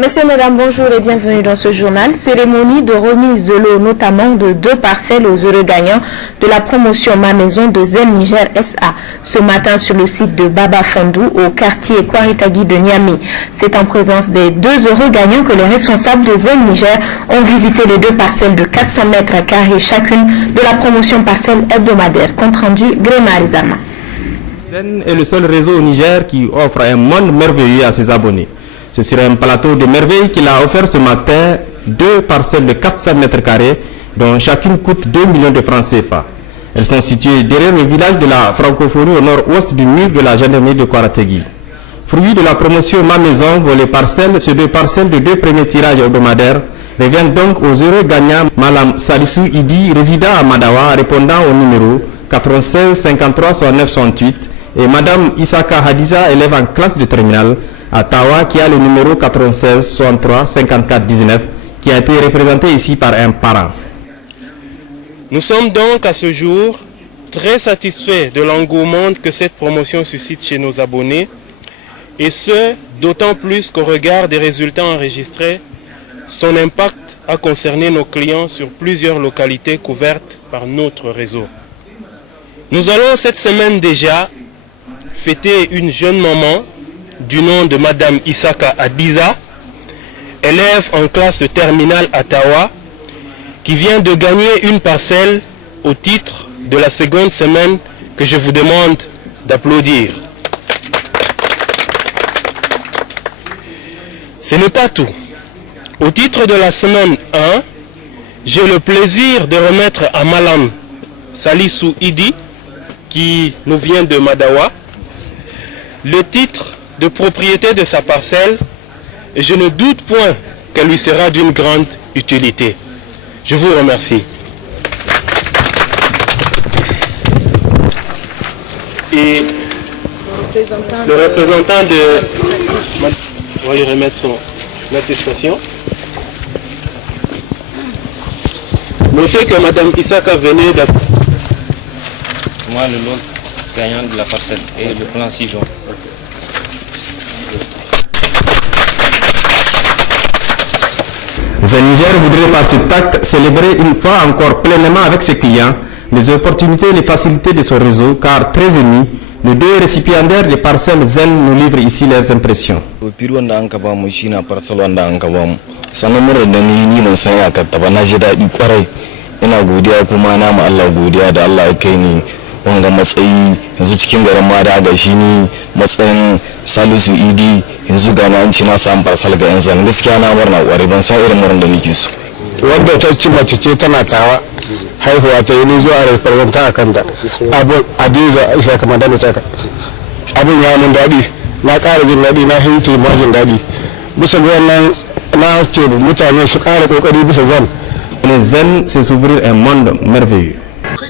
Messieurs, mesdames, bonjour et bienvenue dans ce journal. Cérémonie de remise de l'eau, notamment de 2 parcelles aux heureux gagnants de la promotion Ma Maison de Zen Niger SA. Ce matin sur le site de Baba Fondou au quartier Kwaritagi de Niamey. C'est en présence des 2 heureux gagnants que les responsables de Zen Niger ont visité les 2 parcelles de 400 mètres carrés chacune de la promotion parcelle hebdomadaire. Compte rendu Gréma Arizama. Zen est le seul réseau au Niger qui offre un monde merveilleux à ses abonnés. Ce serait un plateau de merveilles qu'il a offert ce matin, 2 parcelles de 400 mètres carrés, dont chacune coûte 2 millions de francs CFA. Elles sont situées derrière le village de la francophonie au nord-ouest du mur de la gendarmerie de Kwaritagi. Fruit de la promotion Ma Maison, volet parcelles, ces 2 parcelles de 2 premiers tirages hebdomadaires reviennent donc aux heureux gagnants Malam Salissou Idi, résident à Madawa, répondant au numéro 96 53 69 68, et Madame Isaka Hadiza, élève en classe de terminale, à Tawa, qui a le numéro 96 63 54 19, qui a été représenté ici par un parent. Nous sommes donc à ce jour très satisfaits de l'engouement que cette promotion suscite chez nos abonnés, et ce, d'autant plus qu'au regard des résultats enregistrés, son impact a concerné nos clients sur plusieurs localités couvertes par notre réseau. Nous allons cette semaine déjà fêter une jeune maman du nom de Madame Isaka Adiza, élève en classe terminale à Tawa, qui vient de gagner une parcelle au titre de la seconde semaine que je vous demande d'applaudir. Ce n'est pas tout. Au titre de la semaine 1, j'ai le plaisir de remettre à Malam Salissou Idi, qui nous vient de Madawa, le titre de propriété de sa parcelle, et je ne doute point qu'elle lui sera d'une grande utilité. Je vous remercie. Et le représentant de... On va lui remettre son attestation. Notez que Mme Isaka venait d'appeler. Moi, le lot gagnant de la parcelle et le plan 6 jours. Zen Niger voudrait par cet acte célébrer une fois encore pleinement avec ses clients les opportunités et les facilités de son réseau, car très émis, les 2 récipiendaires des parcelles Zen nous livrent ici leurs impressions. Ina godiya kuma na mu Allah godiya da Allah ya kai ni wanga matsayi yanzu cikin garin Madaga shi ni matsayin Salisu Idi yanzu ga na ci na samu farsal ga yan zan gaskiya na murna kware ban san irin murnan da nake so. Wanda ta ci mace ce tana Tawa haihuwa ta yi ni zuwa referenta a kanta abu Adiza Isa kamar da tsaka abun ya mun dadi na ƙara jin dadi na hinke ma jin dadi bisa ga wannan na ce mutane su ƙara kokari bisa zan. Les Zen, c'est s'ouvrir un monde merveilleux.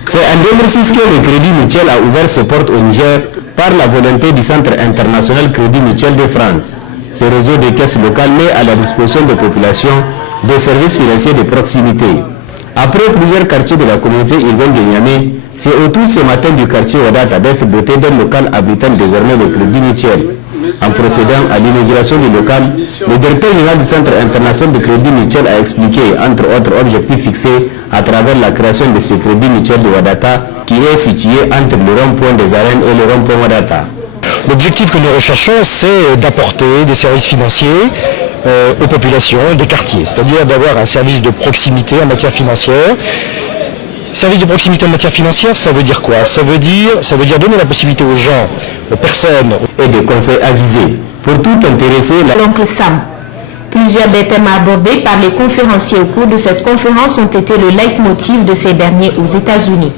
C'est en 2006 que le Crédit Mutuel a ouvert ses portes au Niger par la volonté du Centre international Crédit Mutuel de France. Ce réseau de caisses locales met à la disposition des populations des services financiers de proximité. Après plusieurs quartiers de la communauté urbaine de Niamey, c'est autour ce matin du quartier Wadata d'être doté d'un local abritant désormais le Crédit Mutuel. En procédant à l'inauguration du local, le directeur général du Centre international de crédit mutuel a expliqué, entre autres objectifs fixés, à travers la création de ce crédit mutuel de Wadata, qui est situé entre le rond-point des arènes et le rond-point Wadata. L'objectif que nous recherchons, c'est d'apporter des services financiers aux populations des quartiers, c'est-à-dire d'avoir un service de proximité en matière financière. Service de proximité en matière financière, ça veut dire quoi? Ça veut dire donner la possibilité aux gens, aux personnes et des conseils avisés pour tout intéresser. L'oncle Sam. Plusieurs des thèmes abordés par les conférenciers au cours de cette conférence ont été le leitmotiv de ces derniers aux États-Unis.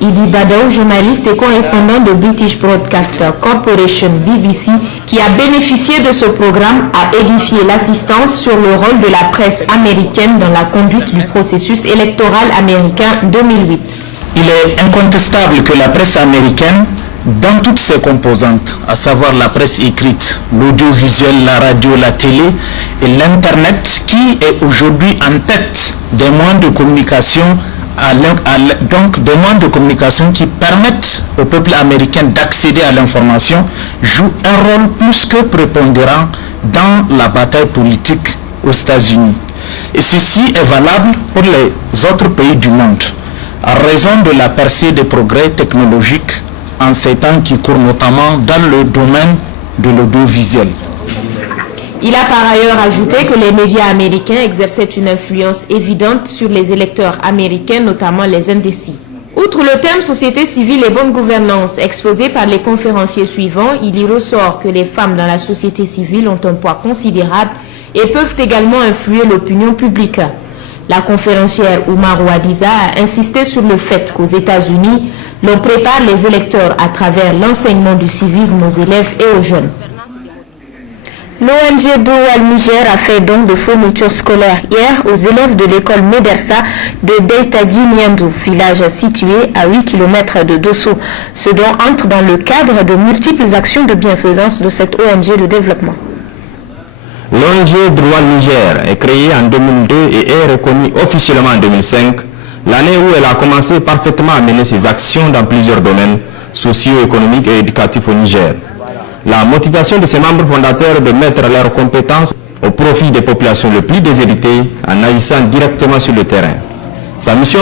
Idi Badaou, journaliste et correspondant de British Broadcaster Corporation BBC, qui a bénéficié de ce programme, a édifié l'assistance sur le rôle de la presse américaine dans la conduite du processus électoral américain 2008. Il est incontestable que la presse américaine, dans toutes ses composantes, à savoir la presse écrite, l'audiovisuel, la radio, la télé et l'Internet, qui est aujourd'hui en tête des moyens de communication, donc des moyens de communication qui permettent au peuple américain d'accéder à l'information, joue un rôle plus que prépondérant dans la bataille politique aux États-Unis. Et ceci est valable pour les autres pays du monde, à raison de la percée des progrès technologiques en ces temps qui courent notamment dans le domaine de l'audiovisuel. Il a par ailleurs ajouté que les médias américains exerçaient une influence évidente sur les électeurs américains, notamment les indécis. Outre le thème société civile et bonne gouvernance exposé par les conférenciers suivants, il y ressort que les femmes dans la société civile ont un poids considérable et peuvent également influer l'opinion publique. La conférencière Oumar Ouadiza a insisté sur le fait qu'aux États-Unis, l'on prépare les électeurs à travers l'enseignement du civisme aux élèves et aux jeunes. L'ONG Doual Niger a fait don de fournitures scolaires hier aux élèves de l'école Medersa de Deitadji Niandou, village situé à 8 km de Dosso. Ce don entre dans le cadre de multiples actions de bienfaisance de cette ONG de développement. L'ONG Doual Niger est créée en 2002 et est reconnue officiellement en 2005, l'année où elle a commencé parfaitement à mener ses actions dans plusieurs domaines socio-économiques et éducatifs au Niger. La motivation de ses membres fondateurs est de mettre leurs compétences au profit des populations les plus déshéritées en agissant directement sur le terrain. Sa mission